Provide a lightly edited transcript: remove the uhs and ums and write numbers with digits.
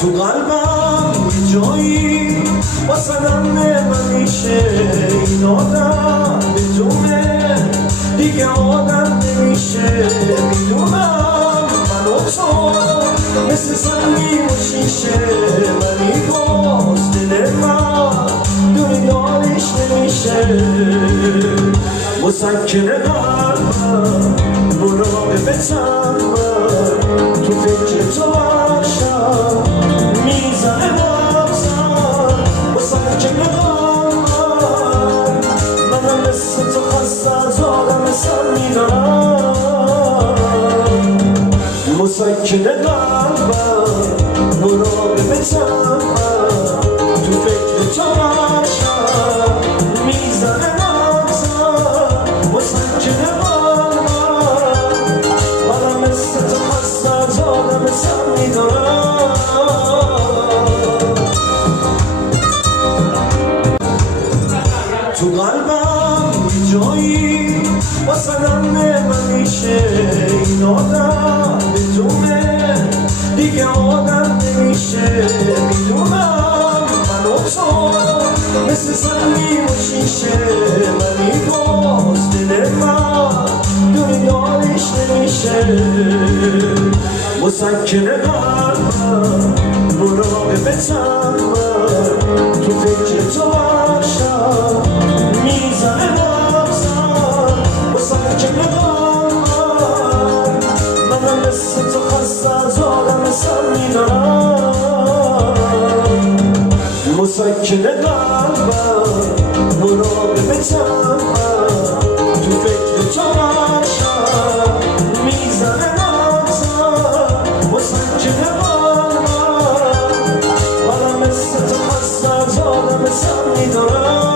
تو قلبم یه جایی واسدم نمیشه این آدم بدونه دیگه آدم نمیشه میدونم من و تو مثل سنگی و شیشه ولی باز دل من دوری دارش نمیشه مسکن قلبم مراقبتم تو فکر تو باشم میزنه مغزم مسکن قلبم منم مثل تو خسته از آدم سر میدارم مسکن قلبم مراقبتم تو فکر تو باشم میزنه مغزم مسکن قلبم منم مثل تو خسته از آدم سر میدارم تو قلبم یه جایی واسدم نمیشه این آدم بدونه دیگه آدم نمیشه میدونم من و تو مثل سنگی و شیشه ولی باز دل من دوری دارش نمیشه مسکن قلبم مراقبتم تو فکر تو باشم میزنه مغزم مسکن قلبم منم مثل تو خسته از آدم سر میدارم مسکن قلبم مراقبتم تو فکر تو باشم میزنه مغزم مسکن قلبم منم مثل تو خسته از آدم سر میدارم